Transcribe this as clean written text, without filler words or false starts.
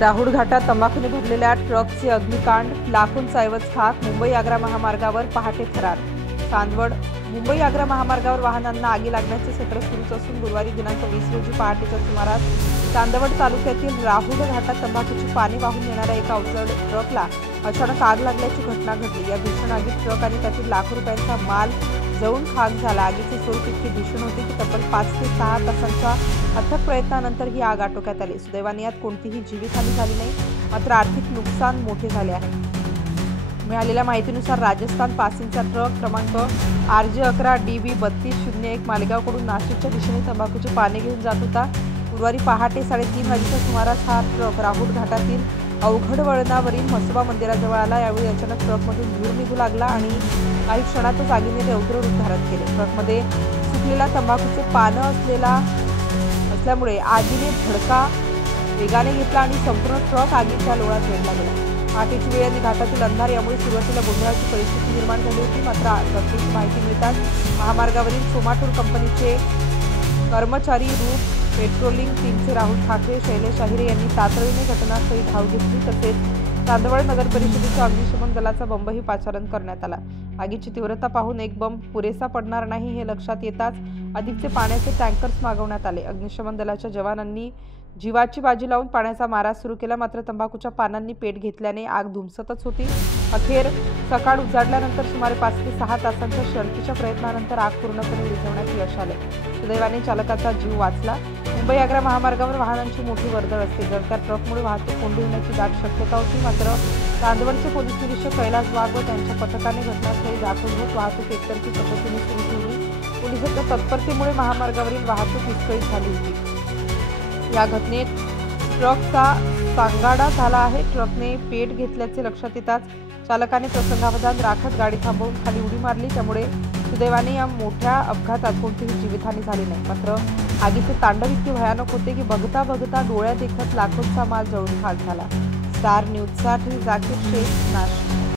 राहुळ घाटात तंबाखूने भरलेल्या ट्रकचे अग्निकांड, लाखोंचा ऐवज खाक. मुंबई आग्रा महामार्गावर पहाटे थरार. चांदवड मुंबई आग्रा महामार्गावर वाहनांना आगी लागण्याचे सत्र सुरूच असून गुरुवारी दिनांक 20 रोजी पहाटेच्या सुमारास चांदवड तालुक्यातील राहुळ घाटात तंबाखूची पाने वाहून येणाऱ्या एका अवजड ट्रकला अचानक आग लागल्याची घटना घडली। या भीषण आगीत ट्रक आणि त्यातील लाखो रुपयांचा माल जळून खाक झाला। आगीचे स्वरूप इतके भीषण होते की तब्बल 5 ते 6 तासांच्या अथक प्रयत्नानंतर ही आग आटोक्यात आली। सुदैवाने यात कोणतीही जीवितहानी झाली नाही, मात्र आर्थिक नुकसान मोठे झाले आहे। मिळालेल्या माहितीनुसार राजस्थान पासिंगचा ट्रक क्रमांक RJ11DB 3201 मालेगावकडून नाशिकच्या दिशेने तंबाखूची पाने घेऊन जात होता। गुरुवारी पहाटे 3:30 वाजेच्या सुमारास हा ट्रक राहुळ घाटातील अवघड वळणावरील म्हसोबा मंदिराजवळ आला। यावेळी अचानक ट्रकमधून धूर निघू लागला आणि काही क्षणातच आगीने रौद्र रूप धारण केले। ट्रकमध्ये सुकलेला तंबाखूचे पानं असल्यामुळे आगीने भडका वेगाने घेतला आणि संपूर्ण ट्रक आगीच्या लोळात वेढला गेला। पहाटेची वेळ आणि घाटातील अंधार यामुळे सुरुवातीला गोंधळाची परिस्थिती निर्माण झाली होती, मात्र घटनेची माहिती मिळताच महामार्गावरील सोमाटूर कंपनीचे कर्मचारी रूप पेट्रोलिंग टीमचे राहुल ठाकरे, शैलेश आहिरे यांनी तातडीने घटनास्थळी धाव घेतली। तसेच चांदवड नगर परिषदेच्या अग्निशमन दलाचा बंबही पाचारण करण्यात आला। आगीची तीव्रता पाहून एक बंब पुरेसा पडणार नाही हे लक्षात येताच अधिकचे पाण्याचे टँकर्स मागवण्यात आले। अग्निशमन दलाच्या जवानांनी जीवाची बाजी लावून पाण्याचा मारा सुरू केला, मात्र तंबाखूच्या पानांनी पेट घेतल्याने आग धुमसतच होती। अखेर सकाळ उजाडल्यानंतर सुमारे 5 ते 6 तासांच्या शर्थीच्या प्रयत्नानंतर आग पूर्णपणे विझवण्यात यश आले। सुदैवाने चालकाचा जीव वाचला। मुंबई आग्रा महामार्गावर वाहनांची मोठी वर्दळ असते, जर त्या ट्रकमुळे वाहतूक कोंडी होण्याची दाट शक्यता होती, मात्र चांदवडचे पोलीस निरीक्षक कैलास वाघ व त्यांच्या पथकाने घटनास्थळी दाखल होत वाहतूक एकतर्फी पद्धतीने सुरू ठेवली। पोलिसांच्या तत्परतेमुळे महामार्गावरील वाहतूक विस्कळीत झाली होती। या घटनेत ट्रकचा सांगाडा झाला आहे। ट्रकने पेट घेतल्याचे लक्षात येताच चालकाने प्रसंगावधान राखत गाडी थांबवून खाली उडी मारली, त्यामुळे सुदैवाने या मोठ्या अपघातात कोणतीही जीवितहानी झाली नाही। मात्र आगीचे तांडव इतके भयानक होते की बघता बघता डोळ्यात देखत लाखोंचा माल जळून खाक झाला। स्टार न्यूजसाठी जाकीर शेख, नाशिक।